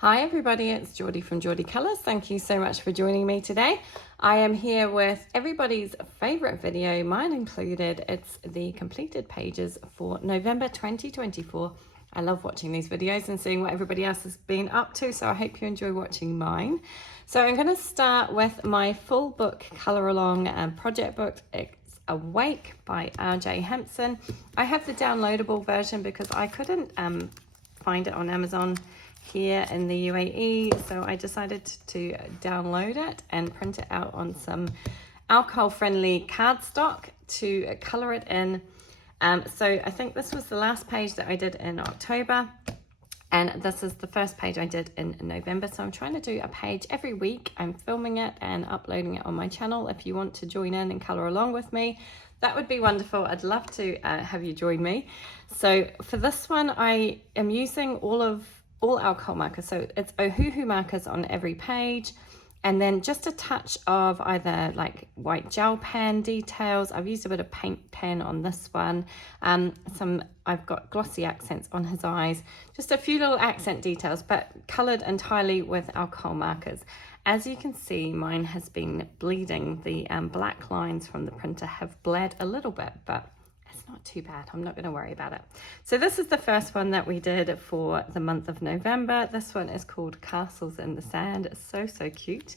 Hi everybody, it's Geordie from Geordie Colours. Thank you so much for joining me today. I am here with everybody's favourite video, mine included. It's the completed pages for November 2024. I love watching these videos and seeing what everybody else has been up to, so I hope you enjoy watching mine. So I'm going to start with my full book colour along and project book. It's Awake by R.J. Hempson. I have the downloadable version because I couldn't find it on Amazon here in the UAE, so I decided to download it and print it out on some alcohol-friendly cardstock to color it in. So I think this was the last page that I did in October, and this is the first page I did in November. So I'm trying to do a page every week. I'm filming it and uploading it on my channel. If you want to join in and color along with me, that would be wonderful. I'd love to have you join me. So for this one, I am using all alcohol markers, so it's Ohuhu markers on every page, and then just a touch of either like white gel pen details. I've used a bit of paint pen on this one. I've got glossy accents on his eyes, just a few little accent details, but colored entirely with alcohol markers. As you can see, mine has been bleeding. The black lines from the printer have bled a little bit, but it's not too bad. I'm not going to worry about it. So this is the first one that we did for the month of November. This one is called Castles in the Sand. It's so cute.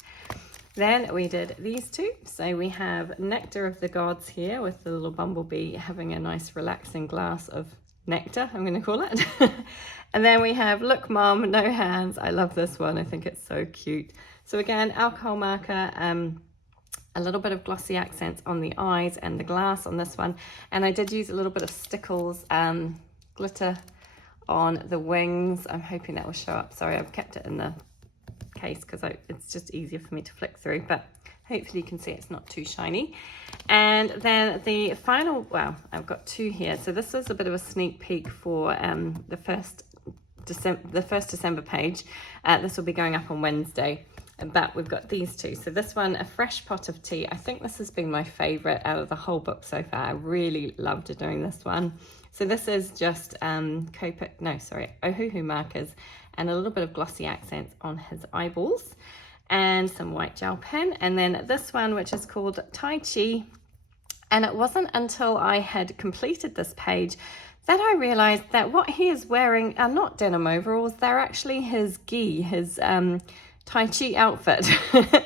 Then we did these two. So we have Nectar of the Gods here with the little bumblebee having a nice relaxing glass of nectar, I'm going to call it. And then we have Look Mom, No Hands. I love this one. I think it's so cute. So again, alcohol marker, a little bit of glossy accents on the eyes and the glass on this one, and I did use a little bit of Stickles glitter on the wings. I'm hoping that will show up. Sorry, I've kept it in the case because it's just easier for me to flick through, but hopefully you can see it's not too shiny. And then the final, well, I've got two here. So this is a bit of a sneak peek for the first December page. This will be going up on Wednesday. But we've got these two. So this one, A Fresh Pot of Tea. I think this has been my favorite out of the whole book so far. I really loved doing this one. So this is just Ohuhu markers and a little bit of glossy accents on his eyeballs and some white gel pen. And then this one, which is called Tai Chi. And it wasn't until I had completed this page that I realized that what he is wearing are not denim overalls. They're actually his gi, his Tai Chi outfit.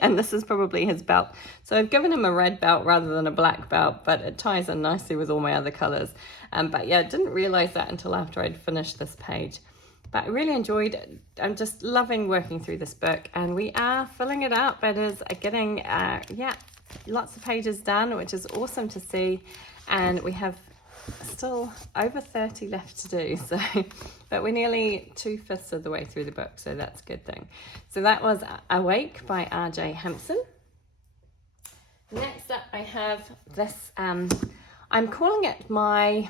And this is probably his belt. So I've given him a red belt rather than a black belt, but it ties in nicely with all my other colors. But yeah, I didn't realize that until after I'd finished this page. But I really enjoyed it. I'm just loving working through this book, and we are filling it up. It is getting, lots of pages done, which is awesome to see. And we have still over 30 left to do, so but we're nearly 2/5 of the way through the book, so that's a good thing. So that was Awake by R.J. Hempson. Next up I have this, I'm calling it my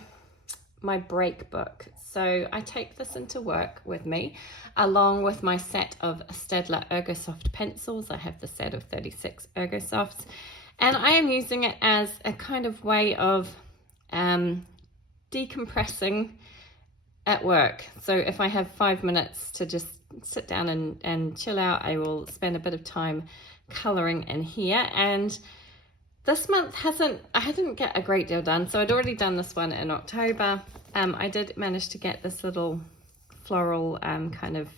break book. So I take this into work with me along with my set of Staedtler Ergosoft pencils. I have the set of 36 Ergosofts, and I am using it as a kind of way of decompressing at work. So if I have 5 minutes to just sit down and chill out, I will spend a bit of time coloring in here. And this month I didn't get a great deal done. So I'd already done this one in October. I did manage to get this little floral kind of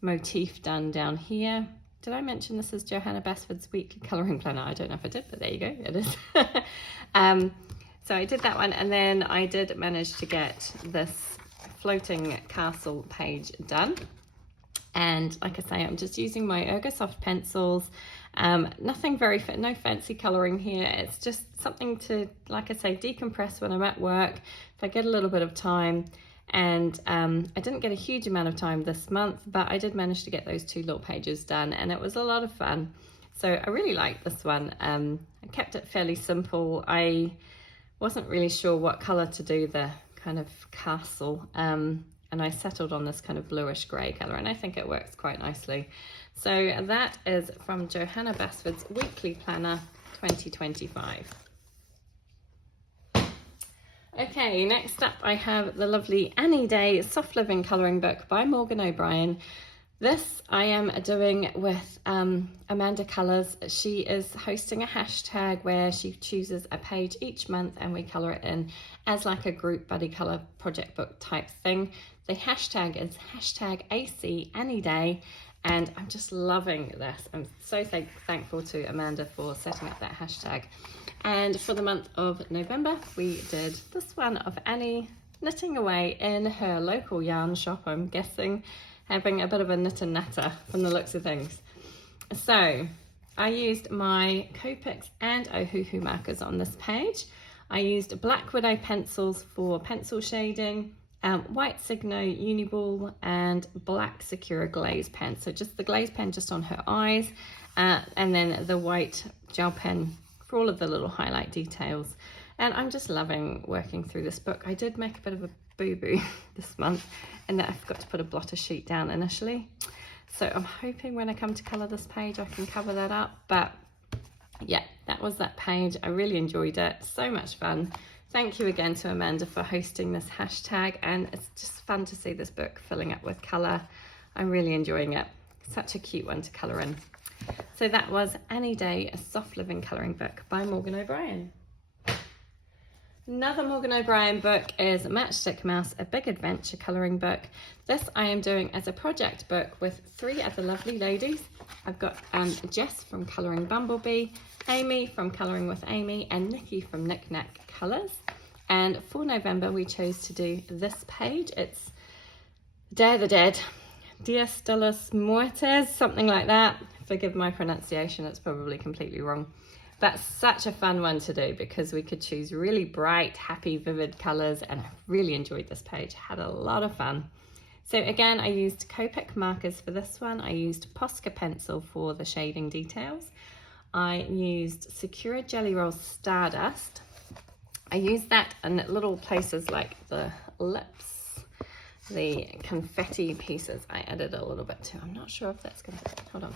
motif done down here. Did I mention this is Johanna Basford's weekly colouring planner? I don't know if I did, but there you go, it is. So I did that one, and then I did manage to get this floating castle page done. And like I say, I'm just using my Ergosoft pencils. Nothing no fancy colouring here. It's just something to, like I say, decompress when I'm at work, if I get a little bit of time. And I didn't get a huge amount of time this month, but I did manage to get those two little pages done, and it was a lot of fun. So I really like this one. I kept it fairly simple. I wasn't really sure what colour to do the kind of castle, and I settled on this kind of bluish grey colour, and I think it works quite nicely. So that is from Johanna Basford's Weekly Planner 2025. Okay, next up I have the lovely Annie Day Soft Living Colouring Book by Morgan O'Brien. This I am doing with Amanda Colours. She is hosting a hashtag where she chooses a page each month and we colour it in as like a group buddy colour project book type thing. The hashtag is hashtag AC Any Day, and I'm just loving this. I'm so thankful to Amanda for setting up that hashtag. And for the month of November, we did this one of Annie knitting away in her local yarn shop, I'm guessing, having a bit of a knit and natter from the looks of things. So I used my Copics and Ohuhu markers on this page. I used Black Widow pencils for pencil shading, white Signo Uniball and black Sakura glaze pen. So just the glaze pen just on her eyes, and then the white gel pen for all of the little highlight details. And I'm just loving working through this book. I did make a bit of a boo-boo this month and that I forgot to put a blotter sheet down initially. So I'm hoping when I come to colour this page I can cover that up. But yeah, that was that page. I really enjoyed it. So much fun. Thank you again to Amanda for hosting this hashtag, and it's just fun to see this book filling up with colour. I'm really enjoying it. Such a cute one to colour in. So that was Any Day, a Soft Living Colouring Book by Morgan O'Brien. Another Morgan O'Brien book is Matchstick Mouse, a Big Adventure colouring book. This I am doing as a project book with 3 other lovely ladies. I've got Jess from Colouring Bumblebee, Amy from Colouring with Amy, and Nikki from Knick Knack Colours. And for November we chose to do this page. It's Day of the Dead, Dias de los Muertos, something like that. Forgive my pronunciation, it's probably completely wrong. That's such a fun one to do because we could choose really bright, happy, vivid colours, and I really enjoyed this page. Had a lot of fun. So again, I used Copic markers for this one. I used Posca pencil for the shading details. I used Sakura Jelly Roll Stardust. I used that in little places like the lips, the confetti pieces. I added a little bit too. I'm not sure if that's going to, hold on.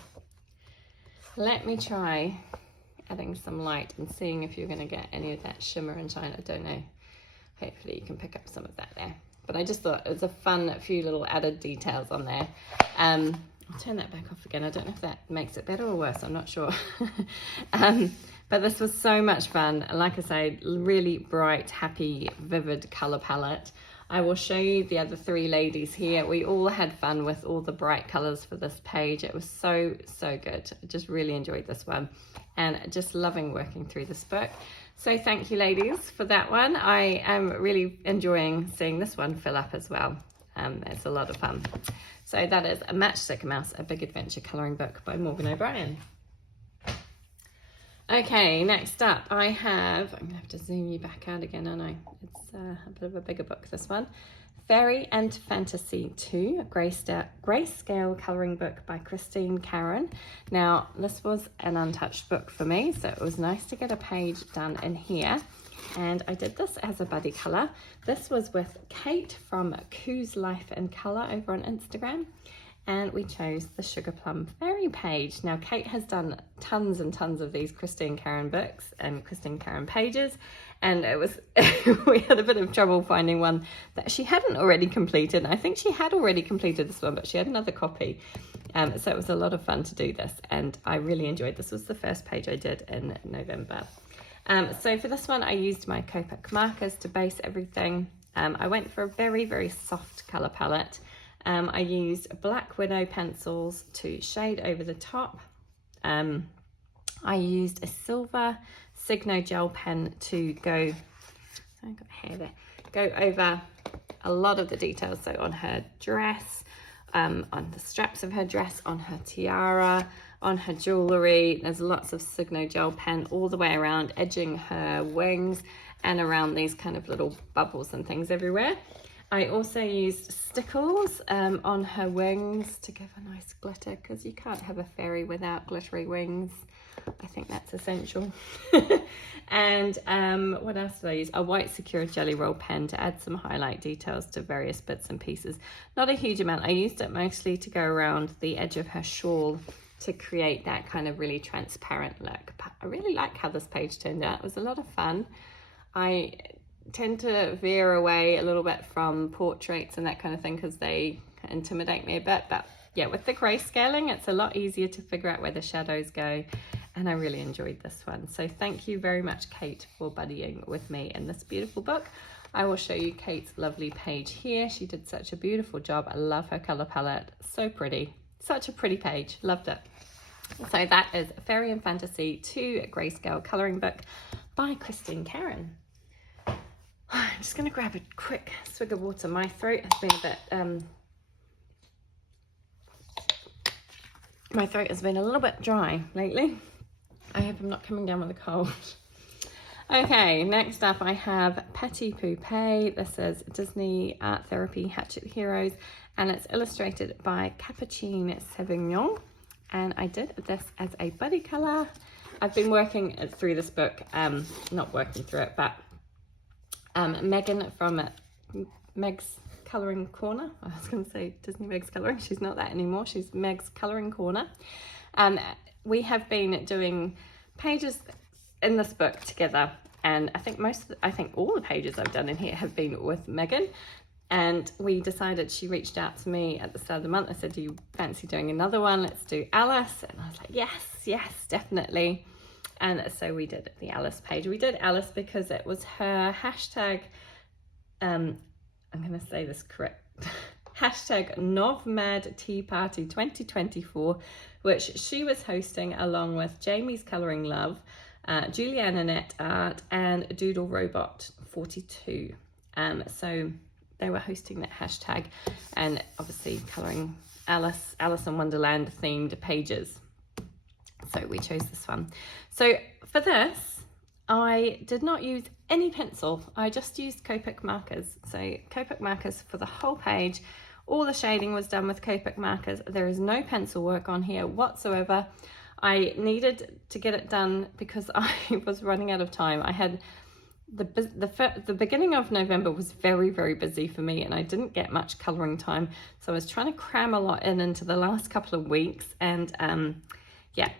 Let me try adding some light and seeing if you're going to get any of that shimmer and shine. I don't know. Hopefully you can pick up some of that there. But I just thought it was a fun few little added details on there. I'll turn that back off again. I don't know if that makes it better or worse. I'm not sure. But this was so much fun. Like I say, really bright, happy, vivid colour palette. I will show you the other 3 ladies here. We all had fun with all the bright colours for this page. It was so, so good. I just really enjoyed this one and just loving working through this book. So thank you ladies for that one. I am really enjoying seeing this one fill up as well. It's a lot of fun. So that is a Matchstick Mouse, a Big Adventure colouring book by Morgan O'Brien. Okay, next up I have, I'm gonna have to zoom you back out again, aren't I? It's a bit of a bigger book, this one. Fairy and Fantasy 2, Grayscale colouring book by Christine Karen. Now, this was an untouched book for me, so it was nice to get a page done in here. And I did this as a buddy colour. This was with Kate from Coos Life and Colour over on Instagram. And we chose the Sugar Plum Fairy page. Now, Kate has done tons and tons of these Christine Karen books and Christine Karen pages. And it was, we had a bit of trouble finding one that she hadn't already completed. I think she had already completed this one, but she had another copy. So it was a lot of fun to do this. And I really enjoyed this. Was the first page I did in November. So for this one, I used my Copic markers to base everything. I went for a very, very soft colour palette. I used Black Widow pencils to shade over the top. I used a silver Signo gel pen to go, I've got hair there, go over a lot of the details. So on her dress, on the straps of her dress, on her tiara, on her jewellery. There's lots of Signo gel pen all the way around, edging her wings and around these kind of little bubbles and things everywhere. I also used stickles on her wings to give a nice glitter, because you can't have a fairy without glittery wings. I think that's essential. And what else did I use? A white Sakura Jelly Roll pen to add some highlight details to various bits and pieces. Not a huge amount. I used it mostly to go around the edge of her shawl to create that kind of really transparent look. But I really like how this page turned out. It was a lot of fun. I tend to veer away a little bit from portraits and that kind of thing because they intimidate me a bit, but yeah, with the grayscaling, it's a lot easier to figure out where the shadows go. And I really enjoyed this one. So thank you very much, Kate, for buddying with me in this beautiful book. I will show you Kate's lovely page here. She did such a beautiful job. I love her color palette. So pretty. Such a pretty page. Loved it. So that is Fairy and Fantasy 2 Grayscale Coloring Book by Christine Caron. I'm just going to grab a quick swig of water. My throat has been a bit... my throat has been a little bit dry lately. I hope I'm not coming down with a cold. Okay, next up I have Petit Poupée. This is Disney Art Therapy Hatchet Heroes, and it's illustrated by Capucine Sauvignon. And I did this as a buddy color. I've been working through this book, not working through it, but Megan from Meg's Colouring Corner. I was going to say Disney Meg's Colouring. She's not that anymore. She's Meg's Colouring Corner. We have been doing pages in this book together, and I think all the pages I've done in here have been with Megan. And we decided, she reached out to me at the start of the month. I said, do you fancy doing another one? Let's do Alice. And I was like, yes, definitely. And so we did the Alice page. We did Alice because it was her hashtag, I'm going to say this correct, hashtag Novmad Tea Party 2024, which she was hosting along with Jamie's Colouring Love, Juliana Net Art, and Doodle Robot 42. So they were hosting that hashtag, and obviously colouring Alice in Wonderland themed pages. So we chose this one. So for this, I did not use any pencil. I just used Copic markers. So Copic markers for the whole page. All the shading was done with Copic markers. There is no pencil work on here whatsoever. I needed to get it done because I was running out of time. I had the beginning of November was very, very busy for me, and I didn't get much colouring time. So I was trying to cram a lot into the last couple of weeks, and yeah,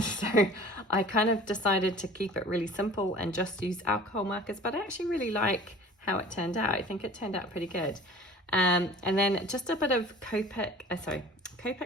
so I kind of decided to keep it really simple and just use alcohol markers, but I actually really like how it turned out. I think it turned out pretty good. And then just a bit of Copic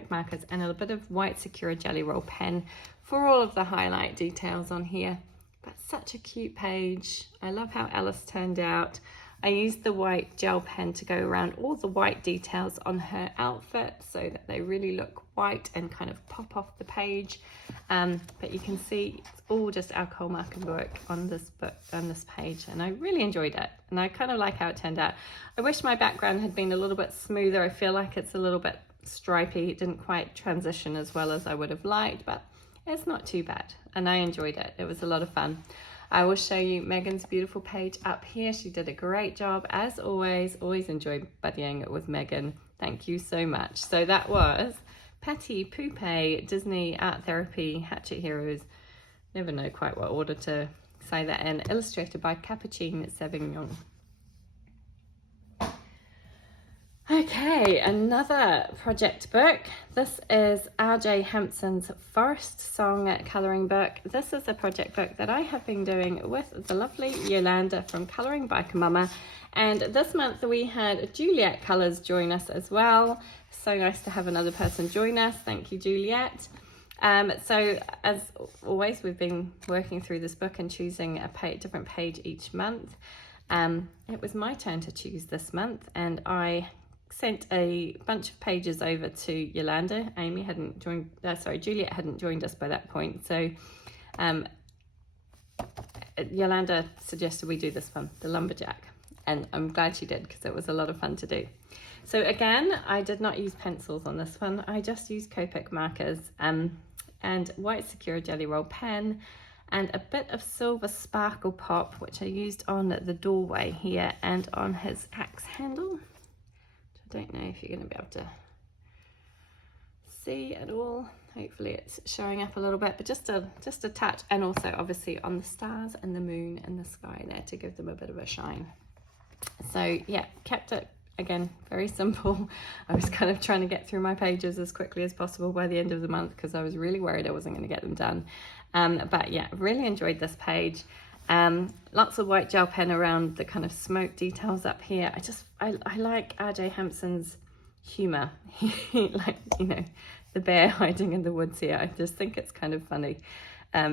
markers and a bit of white Sakura Jelly Roll pen for all of the highlight details on here. But such a cute page. I love how Alice turned out. I used the white gel pen to go around all the white details on her outfit so that they really look white and kind of pop off the page. But you can see it's all just alcohol marker work on this book, on this page, and I really enjoyed it. And I kind of like how it turned out. I wish my background had been a little bit smoother. I feel like it's a little bit stripy. It didn't quite transition as well as I would have liked, but it's not too bad, and I enjoyed it. It was a lot of fun. I will show you Megan's beautiful page up here. She did a great job as always. Always enjoyed buddying with Megan. Thank you so much. So that was Petit Poupée Disney Art Therapy Hatchet Heroes. Never know quite what order to say that in. Illustrated by Capucine Sauvignon. Okay, another project book. This is R.J. Hampson's first song colouring book. This is a project book that I have been doing with the lovely Yolanda from Colouring by Kamama. And this month we had Juliet Colours join us as well. So nice to have another person join us. Thank you, Juliet. So as always, we've been working through this book and choosing a different page each month. It was my turn to choose this month, and I sent a bunch of pages over to Yolanda. Juliet hadn't joined us by that point. So Yolanda suggested we do this one, the Lumberjack. And I'm glad she did, because it was a lot of fun to do. So again, I did not use pencils on this one. I just used Copic markers and white Sakura Jelly Roll pen and a bit of silver sparkle pop, which I used on the doorway here and on his axe handle. I don't know if you're going to be able to see at all. Hopefully it's showing up a little bit, but just a touch, and also obviously on the stars and the moon and the sky there to give them a bit of a shine. So yeah, kept it again very simple. I was kind of trying to get through my pages as quickly as possible by the end of the month because I was really worried I wasn't going to get them done. But yeah, really enjoyed this page. Lots of white gel pen around the kind of smoke details up here. I like R.J. Hampson's humor. Like, you know, the bear hiding in the woods here. I just think it's kind of funny.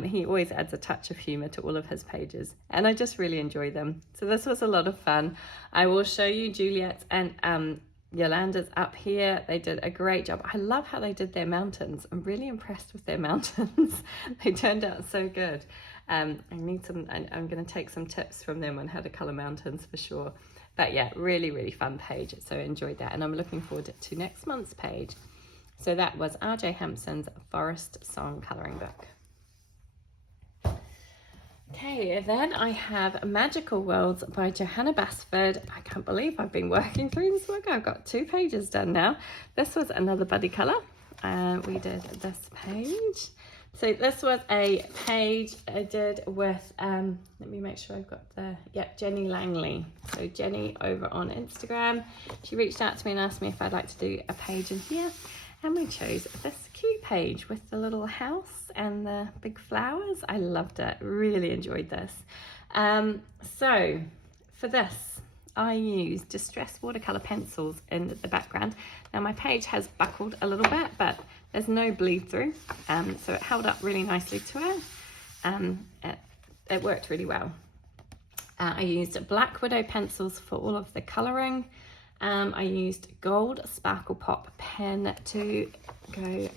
He always adds a touch of humor to all of his pages, and I just really enjoy them. So this was a lot of fun. I will show you Juliet and Yolanda's up here. They did a great job. I love how they did their mountains. I'm really impressed with their mountains. They turned out so good. I'm going to take some tips from them on how to color mountains for sure. But yeah, really, really fun page. So I enjoyed that, and I'm looking forward to next month's page. So that was R.J. Hampson's Forest Song Coloring Book. Okay, then I have Magical Worlds by Johanna Basford. I can't believe I've been working through this book. I've got 2 pages done now. This was another buddy colour. We did this page. So this was a page I did with, let me make sure I've got Jenny Langley. So Jenny over on Instagram, she reached out to me and asked me if I'd like to do a page in here. And we chose this cute page with the little house and the big flowers. I loved it, really enjoyed this. So for this, I used Distress watercolor pencils in the background. Now my page has buckled a little bit, but there's no bleed through. So it held up really nicely to it. It worked really well. I used Black Widow pencils for all of the coloring. I used gold Sparkle Pop pen to go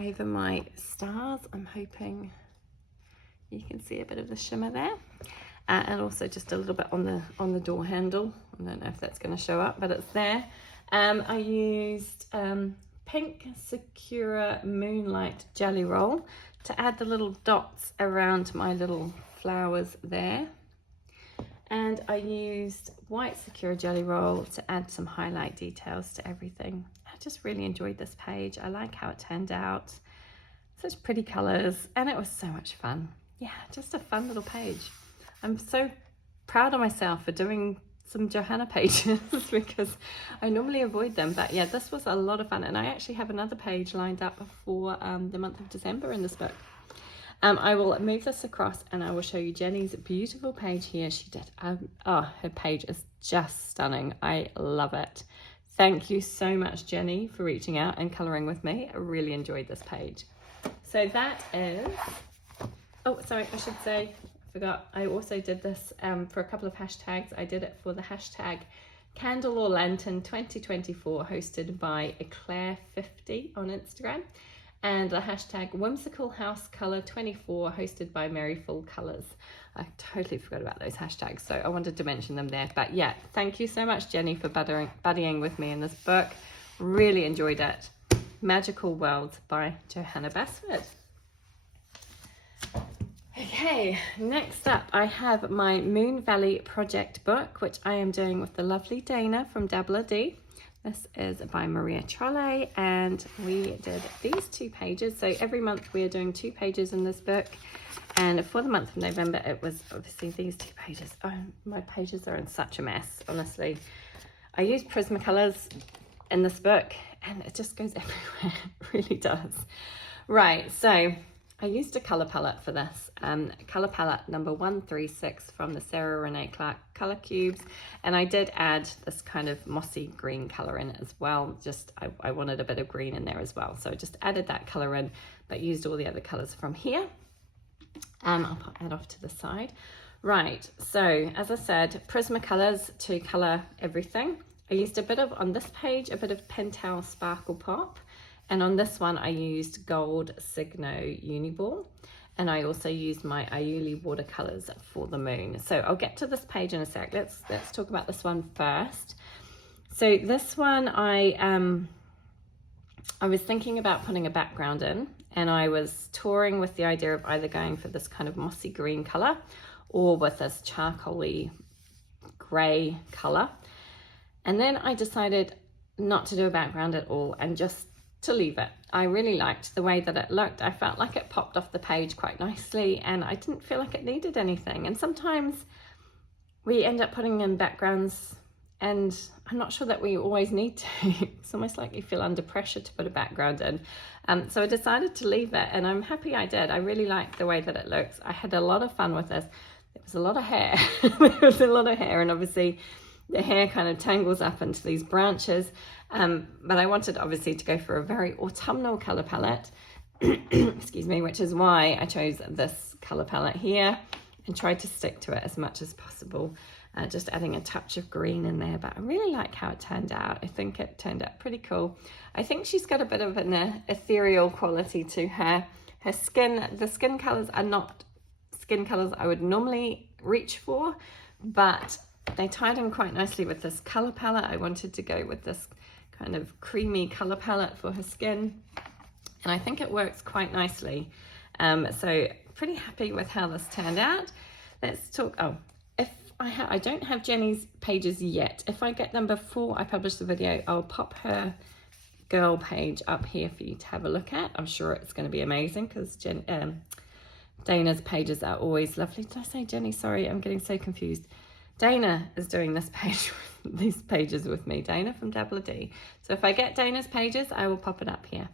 over my stars. I'm hoping you can see a bit of the shimmer there, and also just a little bit on the door handle. I don't know if that's going to show up, but it's there. I used pink Sakura Moonlight Jelly Roll to add the little dots around my little flowers there. And I used white Sakura Jelly Roll to add some highlight details to everything. I just really enjoyed this page. I like how it turned out. Such pretty colours, and it was so much fun. Yeah, just a fun little page. I'm so proud of myself for doing some Johanna pages because I normally avoid them. But yeah, this was a lot of fun. And I actually have another page lined up for the month of December in this book. I will move this across and I will show you Jenny's beautiful page here. She did, her page is just stunning. I love it. Thank you so much, Jenny, for reaching out and colouring with me. I really enjoyed this page. So that is, oh, sorry, I should say, I forgot, I also did this for a couple of hashtags. I did it for the hashtag Candle or Lantern 2024, hosted by Eclair50 on Instagram. And the hashtag Whimsical House Color 24, hosted by Maryful Colors. I totally forgot about those hashtags, so I wanted to mention them there. But yeah, thank you so much, Jenny, for buddying with me in this book. Really enjoyed it. Magical World by Johanna Basford. Okay, next up I have my Moon Valley project book, which I am doing with the lovely Dana from Dabbler D. This is by Maria Trolle, and we did these 2 pages. So every month we are doing 2 pages in this book, and for the month of November it was obviously these 2 pages. Oh, my pages are in such a mess, honestly. I used Prismacolors in this book and it just goes everywhere. It really does. Right, so I used a colour palette for this, colour palette number 136 from the Sarah Renee Clark Colour Cubes, and I did add this kind of mossy green colour in as well. Just I wanted a bit of green in there as well, so I just added that colour in, but used all the other colours from here. I'll put that off to the side. Right, so as I said, Prismacolors to colour everything. I used a bit of, on this page, a bit of Pentel Sparkle Pop. And on this one, I used gold Signo Uniball. And I also used my Aiuli watercolors for the moon. So I'll get to this page in a sec. Let's talk about this one first. So this one, I was thinking about putting a background in, and I was touring with the idea of either going for this kind of mossy green color or with this charcoaly gray color. And then I decided not to do a background at all and just to leave it. I really liked the way that it looked. I felt like it popped off the page quite nicely, and I didn't feel like it needed anything. And sometimes we end up putting in backgrounds and I'm not sure that we always need to. It's almost like you feel under pressure to put a background in. So I decided to leave it, and I'm happy I did. I really like the way that it looks. I had a lot of fun with this. There was a lot of hair. There was a lot of hair, and obviously the hair kind of tangles up into these branches. But I wanted obviously to go for a very autumnal color palette, excuse me, which is why I chose this color palette here and tried to stick to it as much as possible. Just adding a touch of green in there, but I really like how it turned out. I think it turned out pretty cool. I think she's got a bit of an ethereal quality to her. Her skin, the skin colors are not skin colors I would normally reach for, but they tied in quite nicely with this color palette. I wanted to go with this kind of creamy color palette for her skin, and I think it works quite nicely. So pretty happy with how this turned out. Let's talk, I don't have Jenny's pages yet. If I get them before I publish the video, I'll pop her girl page up here for you to have a look at. I'm sure it's going to be amazing because Dana's pages are always lovely. Did I say Jenny? Sorry, I'm getting so confused. Dana is doing this page, these pages with me, Dana from Dabbler D. So if I get Dana's pages, I will pop it up here.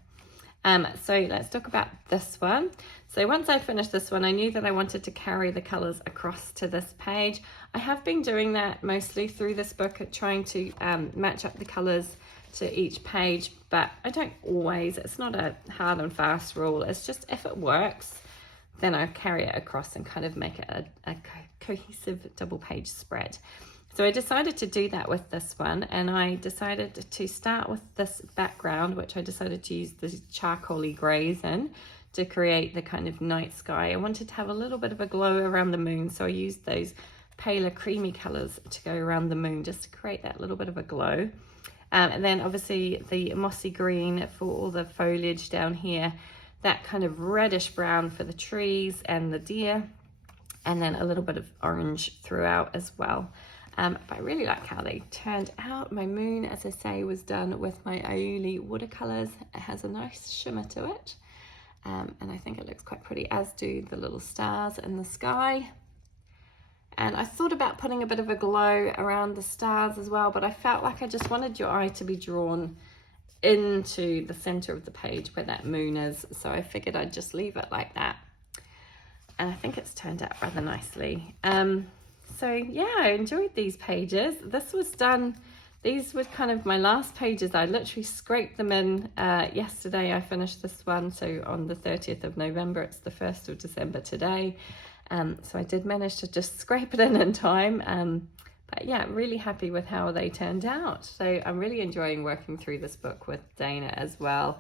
So let's talk about this one. So once I finished this one, I knew that I wanted to carry the colors across to this page. I have been doing that mostly through this book, trying to match up the colors to each page, but I don't always. It's not a hard and fast rule. It's just if it works, then I carry it across and kind of make it a cohesive double page spread. So I decided to do that with this one, and I decided to start with this background, which I decided to use the charcoaly grays in to create the kind of night sky. I wanted to have a little bit of a glow around the moon, so I used those paler creamy colors to go around the moon just to create that little bit of a glow. And then obviously the mossy green for all the foliage down here, that kind of reddish brown for the trees and the deer, and then a little bit of orange throughout as well. But I really like how they turned out. My moon, as I say, was done with my Iuli watercolors. It has a nice shimmer to it, and I think it looks quite pretty, as do the little stars in the sky. And I thought about putting a bit of a glow around the stars as well, but I felt like I just wanted your eye to be drawn into the center of the page where that moon is, so I figured I'd just leave it like that, and I think it's turned out rather nicely. So yeah, I enjoyed these pages. This was done, these were kind of my last pages. I literally scraped them in yesterday. I finished this one, so on the 30th of November, it's the 1st of December today. So I did manage to just scrape it in time. But yeah, really happy with how they turned out. So I'm really enjoying working through this book with Dana as well.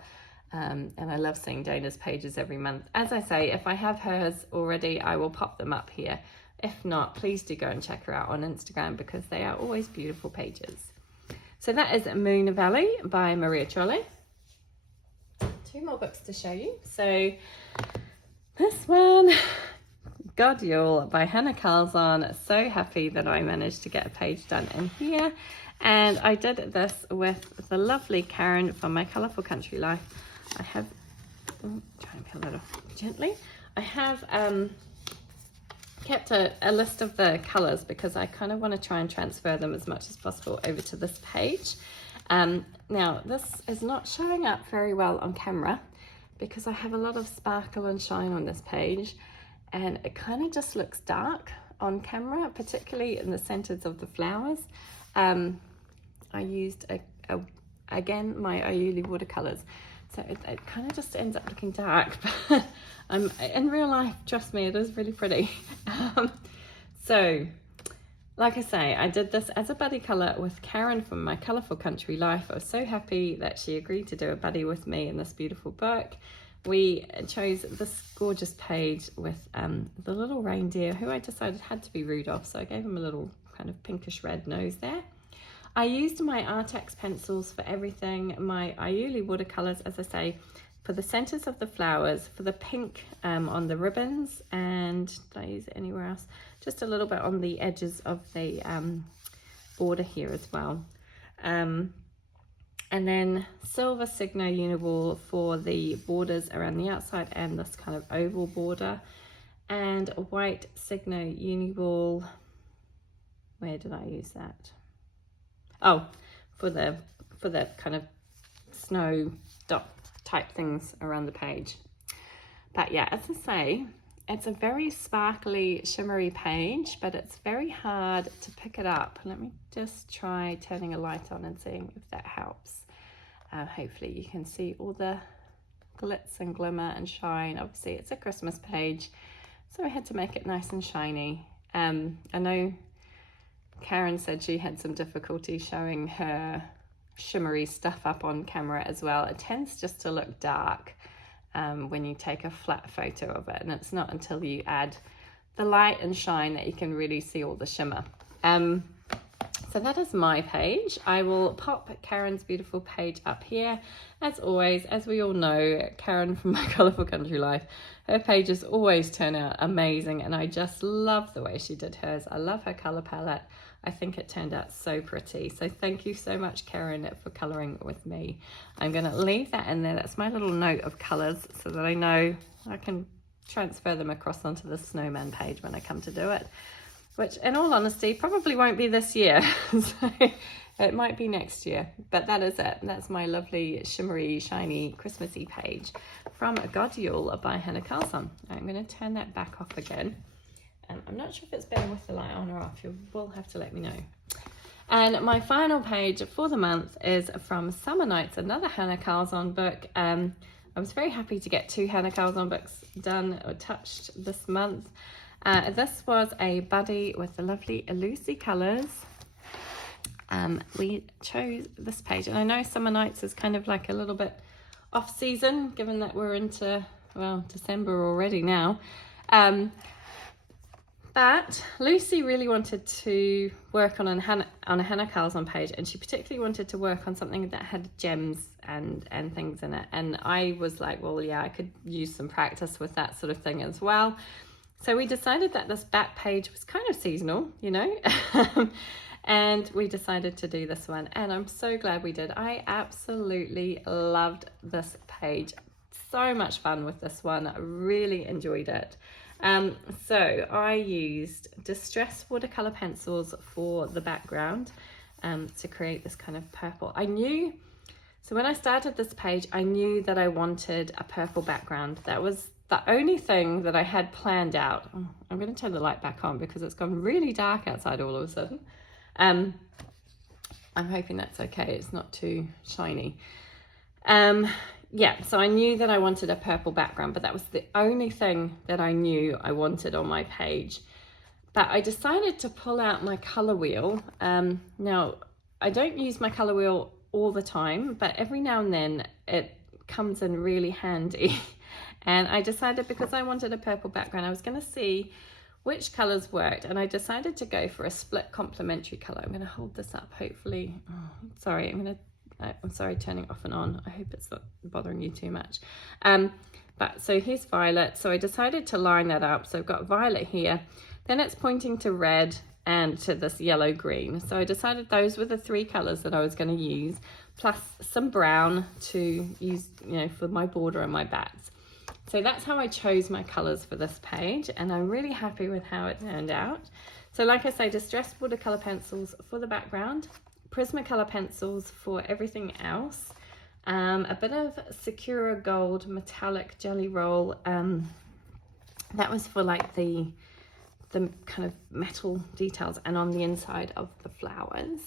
And I love seeing Dana's pages every month. As I say, if I have hers already, I will pop them up here. If not, please do go and check her out on Instagram because they are always beautiful pages. So that is Moon Valley by Maria Trolle. Two more books to show you. So this one, Godyul by Hannah Carlzon. So happy that I managed to get a page done in here. And I did this with the lovely Karen from My Colourful Country Life. I have, try and peel that off gently. I have kept a list of the colours because I kind of want to try and transfer them as much as possible over to this page. Now this is not showing up very well on camera because I have a lot of sparkle and shine on this page, and it kind of just looks dark on camera, particularly in the centers of the flowers. I used again my Iuli watercolors, so it kind of just ends up looking dark, but in real life, trust me, it is really pretty. So like I say, I did this as a buddy color with Karen from My Colourful Country Life. I was so happy that she agreed to do a buddy with me in this beautiful book. We chose this gorgeous page with the little reindeer, who I decided had to be Rudolph, so I gave him a little kind of pinkish red nose there. I used my Artex pencils for everything, my Iuli watercolors, as I say, for the centers of the flowers, for the pink on the ribbons, and did I use it anywhere else? Just a little bit on the edges of the border here as well. And then silver Signo Uniball for the borders around the outside and this kind of oval border, and a white Signo Uniball, where did I use that? Oh, for the kind of snow dot type things around the page. But yeah, as I say, it's a very sparkly, shimmery page, but it's very hard to pick it up. Let me just try turning a light on and seeing if that helps. Hopefully you can see all the glitz and glimmer and shine. Obviously it's a Christmas page, so I had to make it nice and shiny. I know Karen said she had some difficulty showing her shimmery stuff up on camera as well. It tends just to look dark when you take a flat photo of it, and it's not until you add the light and shine that you can really see all the shimmer. So that is my page. I will pop Karen's beautiful page up here. As always, as we all know, Karen from My Colourful Country Life, her pages always turn out amazing, and I just love the way she did hers. I love her colour palette. I think it turned out so pretty. So thank you so much, Karen, for colouring with me. I'm going to leave that in there. That's my little note of colours so that I know I can transfer them across onto the snowman page when I come to do it, which in all honesty probably won't be this year. So it might be next year, but that is it. That's my lovely shimmery, shiny, Christmassy page from Godule by Hannah Carlson. I'm going to turn that back off again. I'm not sure if it's better with the light on or off. You will have to let me know. And my final page for the month is from Summer Nights, another Hannah Carlson book. I was very happy to get 2 Hannah Carlson books done or touched this month. This was a buddy with the lovely Lucy colours. We chose this page, and I know Summer Nights is kind of like a little bit off season, given that we're into, well, December already now. But Lucy really wanted to work on a Hannah Carlson page, and she particularly wanted to work on something that had gems and things in it. And I was like, well, yeah, I could use some practice with that sort of thing as well. So we decided that this back page was kind of seasonal, you know, and we decided to do this one. And I'm so glad we did. I absolutely loved this page. So much fun with this one. I really enjoyed it. So I used Distress watercolor pencils for the background to create this kind of purple. So when I started this page, I knew that I wanted a purple background. That was the only thing that I had planned out. I'm going to turn the light back on because it's gone really dark outside all of a sudden. I'm hoping that's okay. It's not too shiny. Yeah, so I knew that I wanted a purple background, but that was the only thing that I knew I wanted on my page. But I decided to pull out my color wheel. Now, I don't use my color wheel all the time, but every now and then it comes in really handy. And I decided, because I wanted a purple background, I was going to see which colors worked, and I decided to go for a split complementary color. I'm going to hold this up, hopefully. Sorry, I'm sorry turning off and on. I hope it's not bothering you too much. But so here's violet. So I decided to line that up. So I've got violet here. Then it's pointing to red and to this yellow green. So I decided those were the 3 colors that I was going to use, plus some brown to use, you know, for my border and my bats. So that's how I chose my colors for this page, and I'm really happy with how it turned out. So like I say, Distress watercolor pencils for the background, Prismacolor pencils for everything else, a bit of Sakura Gold metallic jelly roll. That was for like the kind of metal details and on the inside of the flowers.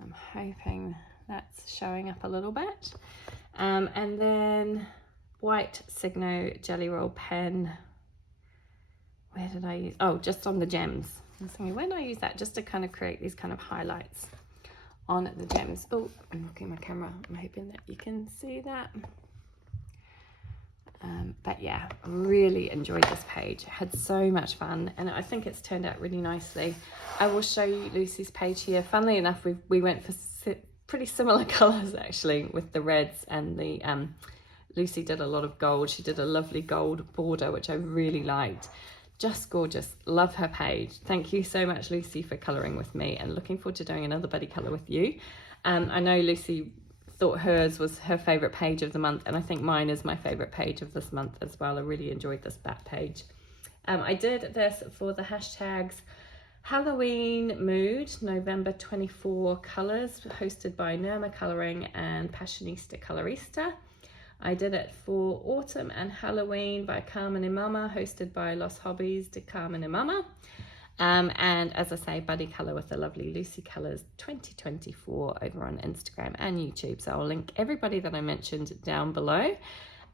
I'm hoping that's showing up a little bit. And then white Signo jelly roll pen. Where did I use? Oh, just on the gems. I was thinking, when did I use that? Just to kind of create these kind of highlights on the gems. Oh, I'm looking at my camera. I'm hoping that you can see that. But yeah, really enjoyed this page. Had so much fun, and I think it's turned out really nicely. I will show you Lucy's page here. Funnily enough, we went for pretty similar colors actually, with the reds and the Lucy did a lot of gold. She did a lovely gold border, which I really liked. Just gorgeous. Love her page. Thank you so much, Lucy, for colouring with me, and looking forward to doing another buddy colour with you. I know Lucy thought hers was her favourite page of the month, and I think mine is my favourite page of this month as well. I really enjoyed this back page. I did this for the hashtags Halloween Mood, November 24 colours, hosted by Nirma Colouring and Passionista Colorista. I did it for Autumn and Halloween by Carmen and Mama, hosted by Los Hobbies de Carmen and Mama. And as I say, Buddy Colour with the lovely Lucy Colours 2024 over on Instagram and YouTube. So I'll link everybody that I mentioned down below.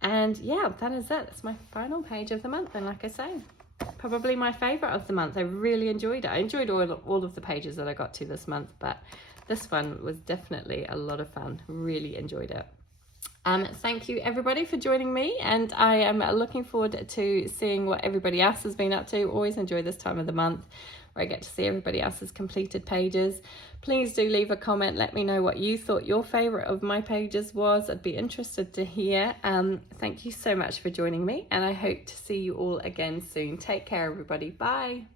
And yeah, that is it. It's my final page of the month. And like I say, probably my favourite of the month. I really enjoyed it. I enjoyed all of the pages that I got to this month, but this one was definitely a lot of fun. Really enjoyed it. Thank you everybody for joining me, and I am looking forward to seeing what everybody else has been up to. Always enjoy this time of the month where I get to see everybody else's completed pages. Please do leave a comment. Let me know what you thought your favorite of my pages was. I'd be interested to hear. Thank you so much for joining me, and I hope to see you all again soon. Take care everybody. Bye.